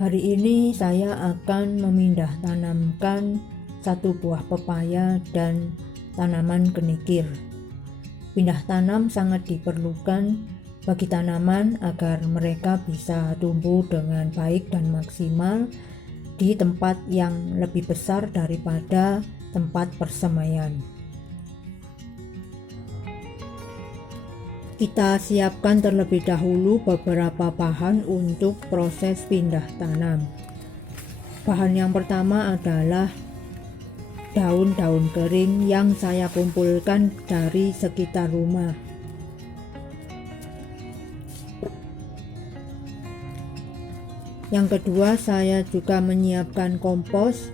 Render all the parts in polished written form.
Hari ini saya akan memindah tanamkan satu buah pepaya dan tanaman kenikir. Pindah tanam sangat diperlukan bagi tanaman agar mereka bisa tumbuh dengan baik dan maksimal di tempat yang lebih besar daripada tempat persemaian. Kita siapkan terlebih dahulu beberapa bahan untuk proses pindah tanam. Bahan yang pertama adalah daun-daun kering yang saya kumpulkan dari sekitar rumah. Yang kedua, saya juga menyiapkan kompos.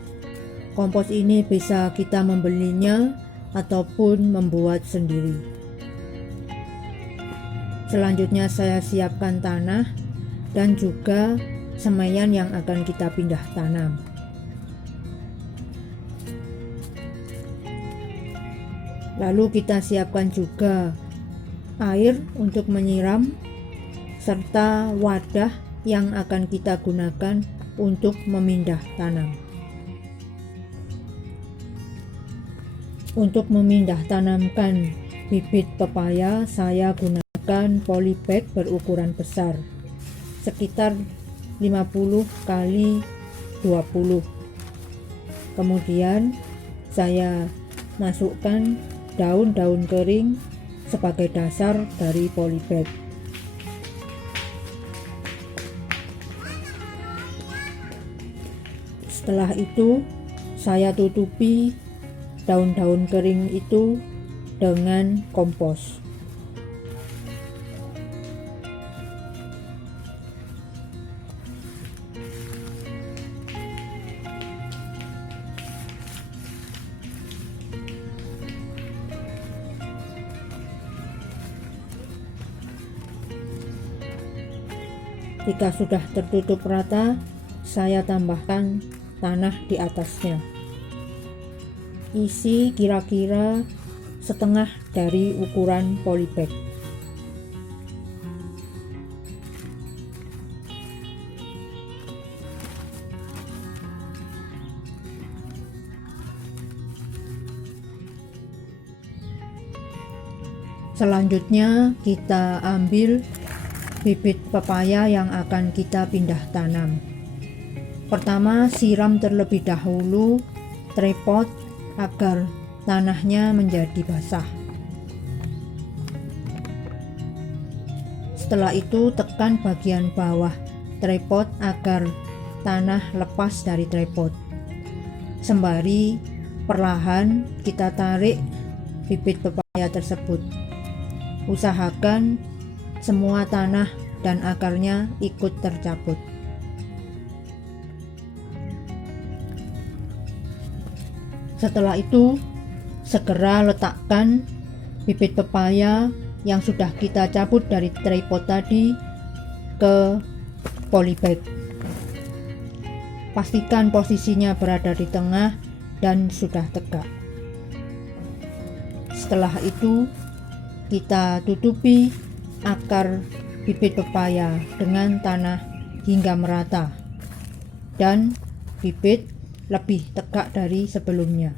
Kompos ini bisa kita membelinya ataupun membuat sendiri. Selanjutnya saya siapkan tanah dan juga semaian yang akan kita pindah tanam. Lalu kita siapkan juga air untuk menyiram serta wadah yang akan kita gunakan untuk memindah tanam. Untuk memindah tanamkan bibit pepaya, saya gunakan polybag berukuran besar sekitar 50 kali 20. Kemudian saya masukkan daun-daun kering sebagai dasar dari polybag. Setelah itu saya tutupi daun-daun kering itu dengan kompos. Jika sudah tertutup rata, saya tambahkan tanah di atasnya. Isi kira-kira setengah dari ukuran polybag. Selanjutnya kita ambil bibit pepaya yang akan kita pindah tanam. Pertama, siram terlebih dahulu tripod agar tanahnya menjadi basah. Setelah itu tekan bagian bawah tripod agar tanah lepas dari tripod. Sembari perlahan kita tarik bibit pepaya tersebut. Usahakan semua tanah dan akarnya ikut tercabut. Setelah itu, segera letakkan bibit pepaya yang sudah kita cabut dari tripod tadi ke polybag. Pastikan posisinya berada di tengah dan sudah tegak. Setelah itu, kita tutupi akar bibit pepaya dengan tanah hingga merata dan bibit lebih tegak dari sebelumnya.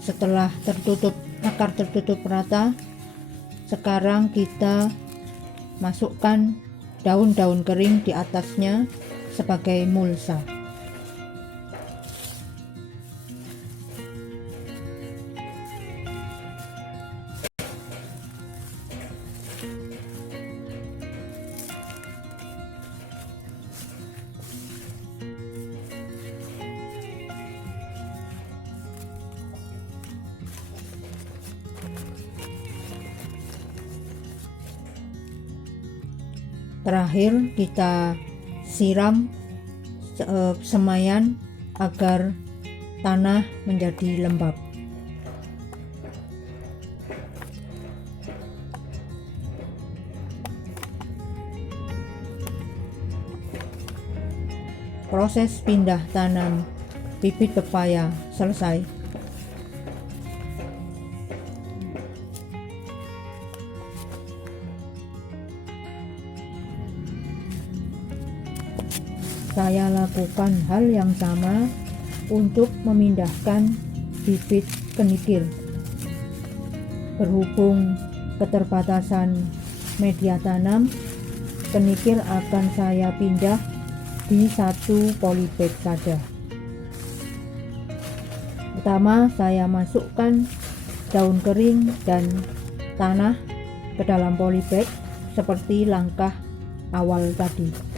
Setelah akar tertutup rata, sekarang kita masukkan daun-daun kering di atasnya sebagai mulsa. Terakhir kita siram semaian agar tanah menjadi lembab. Proses pindah tanam bibit pepaya selesai. Saya lakukan hal yang sama untuk memindahkan bibit kenikir. Berhubung keterbatasan media tanam, kenikir akan saya pindah di satu polybag saja. Pertama, saya masukkan daun kering dan tanah ke dalam polybag seperti langkah awal tadi.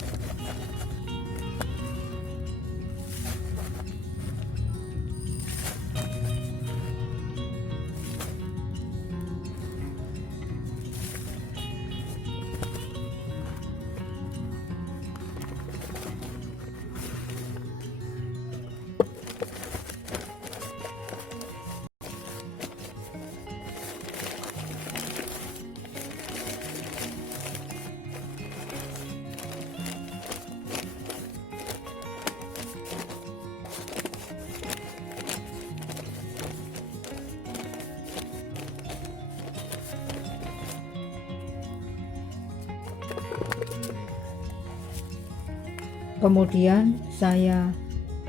Kemudian saya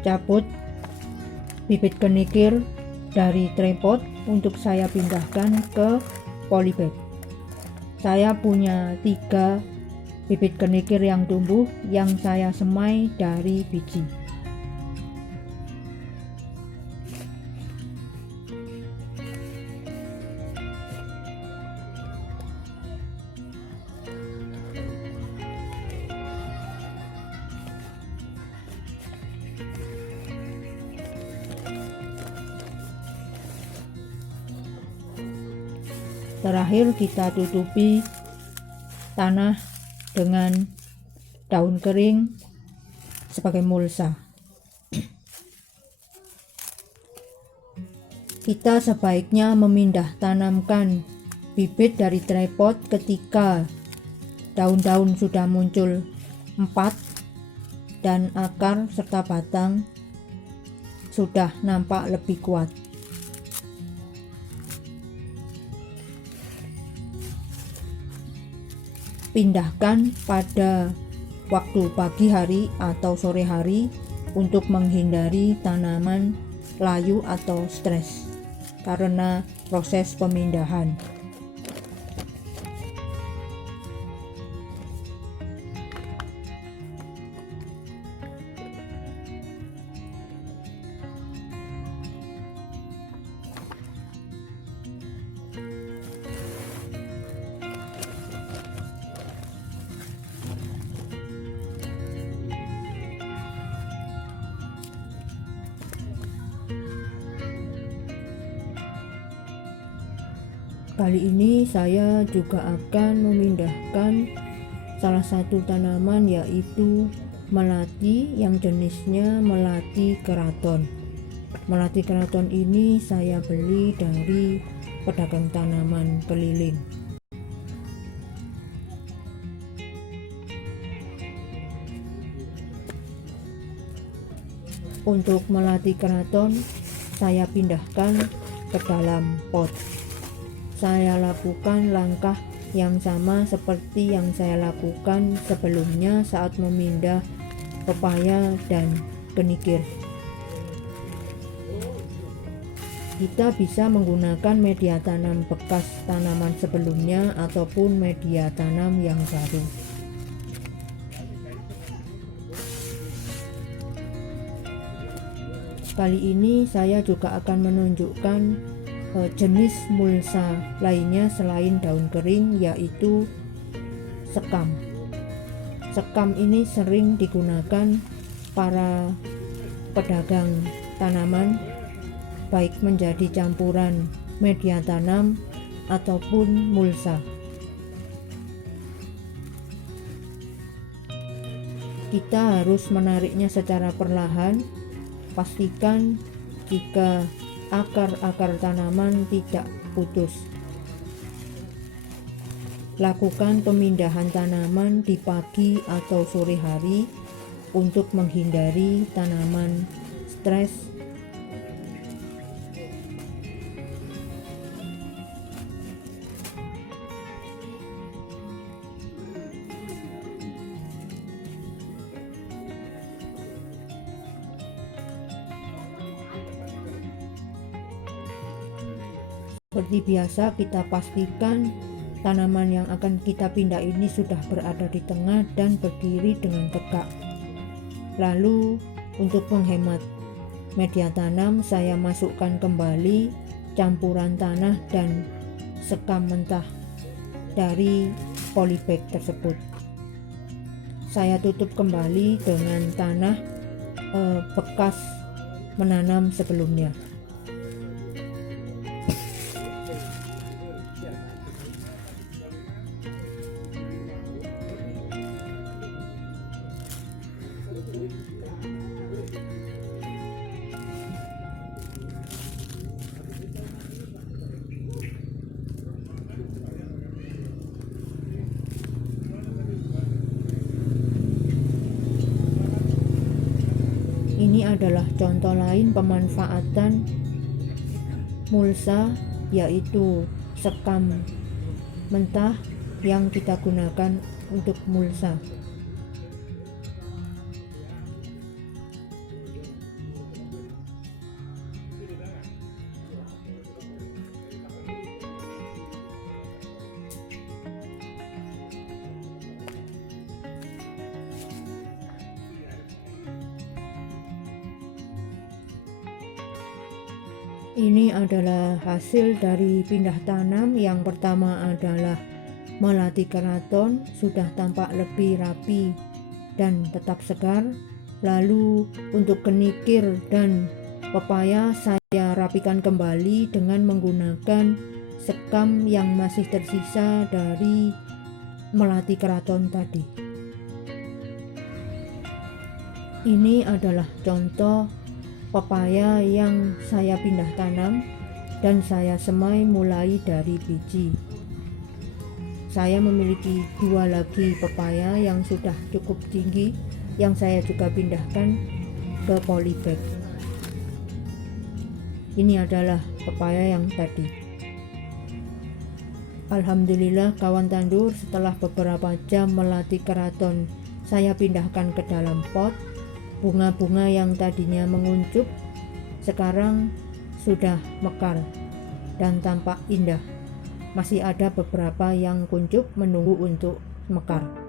cabut bibit kenikir dari tripod untuk saya pindahkan ke polybag. Saya punya 3 bibit kenikir yang tumbuh yang saya semai dari biji. Terakhir kita tutupi tanah dengan daun kering sebagai mulsa. Kita sebaiknya memindah tanamkan bibit dari tripod ketika daun-daun sudah muncul 4 dan akar serta batang sudah nampak lebih kuat. Pindahkan pada waktu pagi hari atau sore hari untuk menghindari tanaman layu atau stres karena proses pemindahan. Kali ini saya juga akan memindahkan salah satu tanaman, yaitu melati yang jenisnya melati keraton. Melati keraton ini saya beli dari pedagang tanaman keliling. Untuk melati keraton saya pindahkan ke dalam pot. Saya lakukan langkah yang sama seperti yang saya lakukan sebelumnya saat memindah pepaya dan kenikir. Kita bisa menggunakan media tanam bekas tanaman sebelumnya ataupun media tanam yang baru. Kali ini saya juga akan menunjukkan jenis mulsa lainnya selain daun kering, yaitu sekam. Sekam ini sering digunakan para pedagang tanaman, baik menjadi campuran media tanam ataupun mulsa. Kita harus menariknya secara perlahan. Pastikan jika akar-akar tanaman tidak putus. Lakukan pemindahan tanaman di pagi atau sore hari untuk menghindari tanaman stres. Seperti biasa, kita pastikan tanaman yang akan kita pindah ini sudah berada di tengah dan berdiri dengan tegak. Lalu untuk menghemat media tanam, saya masukkan kembali campuran tanah dan sekam mentah dari polybag tersebut. Saya tutup kembali dengan tanah bekas menanam sebelumnya. Ini adalah contoh lain pemanfaatan mulsa, yaitu sekam mentah yang kita gunakan untuk mulsa. Ini adalah hasil dari pindah tanam. Yang pertama adalah melati keraton, sudah tampak lebih rapi dan tetap segar. Lalu untuk kenikir dan pepaya saya rapikan kembali dengan menggunakan sekam yang masih tersisa dari melati keraton tadi. Ini adalah contoh pepaya yang saya pindah tanam dan saya semai mulai dari biji. Saya memiliki 2 lagi pepaya yang sudah cukup tinggi yang saya juga pindahkan ke polybag. Ini adalah pepaya yang tadi. Alhamdulillah kawan tandur, setelah beberapa jam melati keraton saya pindahkan ke dalam pot. Bunga-bunga yang tadinya menguncup sekarang sudah mekar dan tampak indah. Masih ada beberapa yang kuncup menunggu untuk mekar.